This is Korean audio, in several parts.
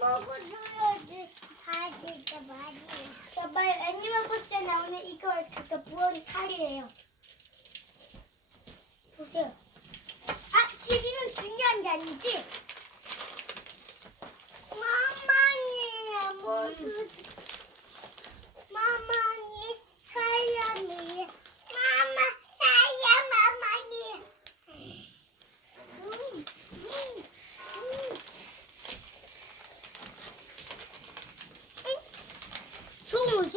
먹어줘야지. 다 진짜 많이. 봐봐요, 애니멀버스에 나오는 이거 그거 부엉이 칼이에요. 보세요. 아, 지금 중요한 게 아니지? 마마니야, 모두. 마마니, 사람이. 마마, 사람, 마마니. 저거 뭐지?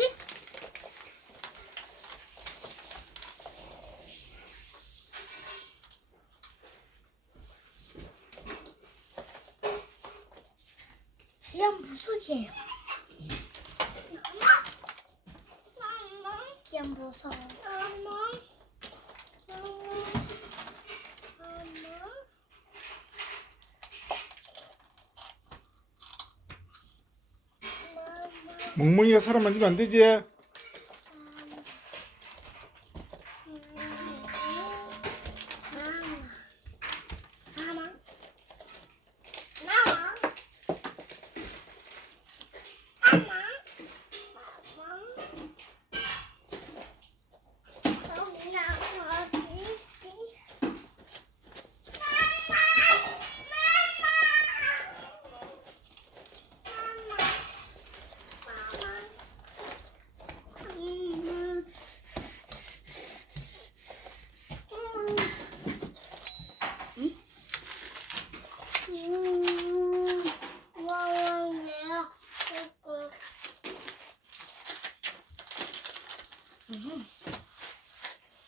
귀한 보석이에요. 귀한 보석. 멍멍이가 사람 만지면 안 되지?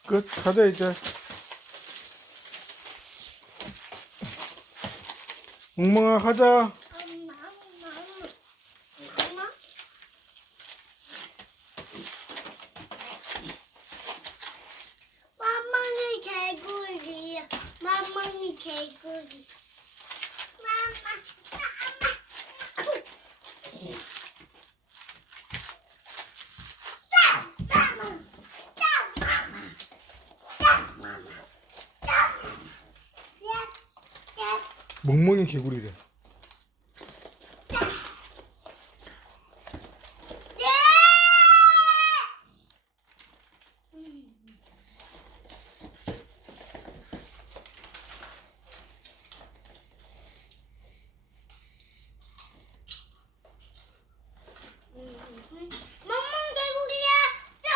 끝. 가자 이제. 멍멍아 가자. 마마니 개구리야. 마마니 개구리. 마마. 멍멍이 개구리래. 멍멍 개구리야. 좀.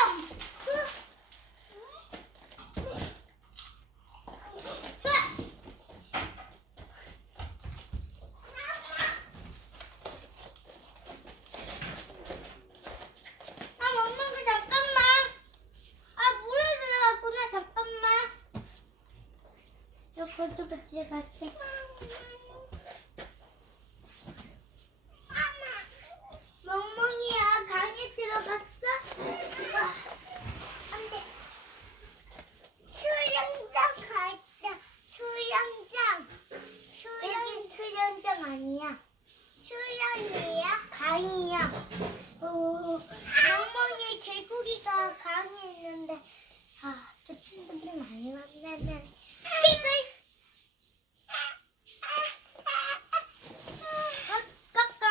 멍멍아 잠깐만. 아, 물에 들어갔구나. 잠깐만. 이것도 같이 갈게. 멍멍이야, 강에 들어갔어? 안 돼. 수영장 갔다. 수영장. 여기 수영장 아니야. 수영이야? 강이야. 멍멍이 개구리가 강에 있는데, 또 친구들 많이 만나네. 피글! 깎아.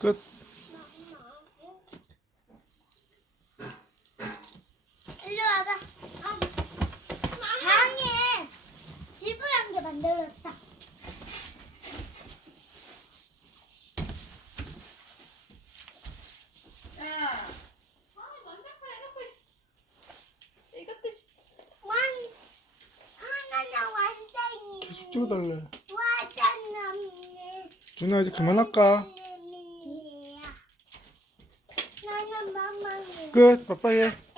끝. 일로 와봐. 강에 집을 한 개 만들었어. 야, 난장판 해놓고 이것도 하나는 완전히 계속 찍어달래. 와장남네. 준아 이제 그만할까? 나는 맘마. 끝. 빠빠이 해.